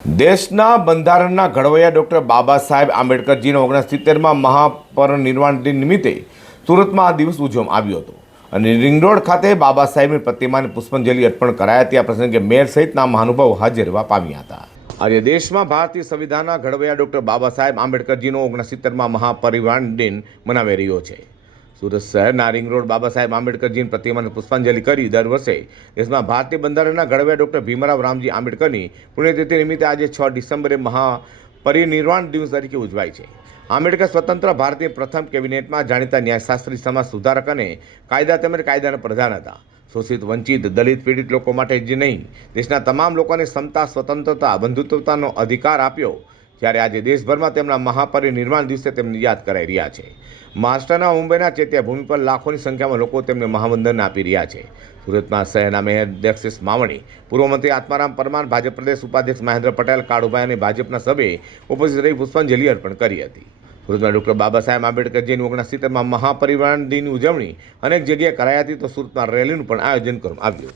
દેશના બંધારણના ઘડવૈયા ડૉક્ટર બાબા સાહેબ આંબેડકરજીનો 69માં મહાપરિનિર્વાણ દિન નિમિત્તે સુરતમાં આ દિવસ ઉજવવામાં આવ્યો હતો અને રિંગ રોડ ખાતે બાબા સાહેબની પ્રતિમાને પુષ્પાંજલિ અર્પણ કરાયા હતી। આ પ્રસંગે મેયર સહિતના મહાનુભાવો હાજર રહેવા પામ્યા હતા। આજે દેશમાં ભારતીય સંવિધાનના ઘડવૈયા ડૉક્ટર બાબા સાહેબ આંબેડકરજીનો 69માં મહાપરિનિર્વાણ દિન મનાવાઈ રહ્યો છે। સુરત શહેરના રિંગ રોડ બાબા સાહેબ આંબેડકરજીની પ્રતિમાને પુષ્પાંજલિ કરી દર વર્ષે દેશમાં ભારતીય બંધારણના ઘડવૈયા ડૉક્ટર ભીમરાવ રામજી આંબેડકરની પુણ્યતિથિ નિમિત્તે આજે 6 ડિસેમ્બરે મહાપરિનિર્વાણ દિવસ તરીકે ઉજવાય છે। આંબેડકર સ્વતંત્ર ભારતીય પ્રથમ કેબિનેટમાં જાણીતા ન્યાયશાસ્ત્રી, સમાજ સુધારક અને કાયદા તેમજ કાયદાના પ્રધાન હતા। શોષિત, વંચિત, દલિત, પીડિત લોકો માટે જ નહીં, દેશના તમામ લોકોને સમતા, સ્વતંત્રતા, બંધુત્વતાનો અધિકાર આપ્યો। જ્યારે આજે દેશભરમાં તેમના મહાપરિનિર્વાણ દિવસે તેમને યાદ કરાઈ રહ્યા છે। મહારાષ્ટ્રના મુંબઈના ચૈત્યભૂમિ પર લાખોની સંખ્યામાં લોકો તેમને મહાવંદન આપી રહ્યા છે। સુરતમાં શહેરના મેયર દક્ષેશ માવણી, પૂર્વ મંત્રી આત્મારામ પરમાર, ભાજપ પ્રદેશ ઉપાધ્યક્ષ મહેન્દ્ર પટેલ, કાળુભાઈ અને ભાજપના સભ્યે ઉપસ્થિત રહી પુષ્પાંજલિ અર્પણ કરી હતી। સુરતમાં ડૉક્ટર બાબા સાહેબ આંબેડકરજીની 69માં મહાપરિનિર્વાણ દિનની ઉજવણી અનેક જગ્યાએ કરાઈ હતી, તો સુરતમાં રેલીનું પણ આયોજન કરવામાં આવ્યું।